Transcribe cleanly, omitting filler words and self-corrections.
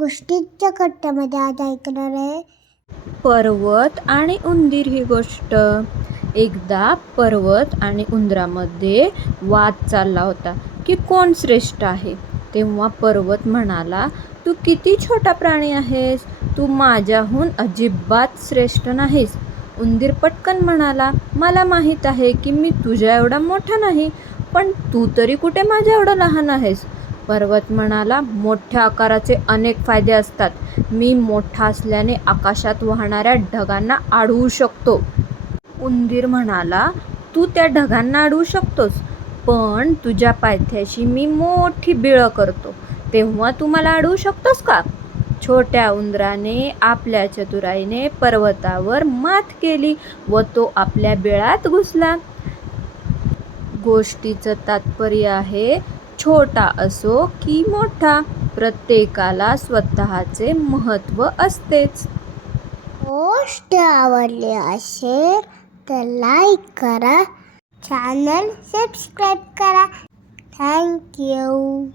गोष्टीच्या कट्ट्यामध्ये आज ऐकणार आहे पर्वत आणि उंदीर ही गोष्ट. एकदा पर्वत आणि उंदरामध्ये वाद चालला होता की कोण श्रेष्ठ आहे. तेव्हा पर्वत म्हणाला, तू किती छोटा प्राणी आहेस, तू माझ्याहून अजिबात श्रेष्ठ नाहीस. उंदीर पटकन म्हणाला, मला माहीत आहे की मी तुझ्या एवढा मोठा नाही, पण तू तरी कुठे माझ्या एवढा लहान आहेस. पर्वत म्हणाला, मोठ्या आकाराचे अनेक फायदे असतात. मी मोठा असल्याने आकाशात वाहणाऱ्या ढगांना अडवू शकतो. उंदीर म्हणाला, तू त्या ढगांना अडवू शकतोस, पण तुझ्या पायथ्याशी मी मोठी बिळं करतो, तेव्हा तू मला अडवू शकतोस का? छोट्या उंदराने आपल्या चतुराईने पर्वतावर मात केली व तो आपल्या बिळात घुसला. गोष्टीचं तात्पर्य आहे, छोटा असो की मोठा, प्रत्येकाला स्वतःचे महत्त्व असतेच. गोष्ट आवडली असेल तर लाईक करा, चॅनल सबस्क्राईब करा. थँक्यू.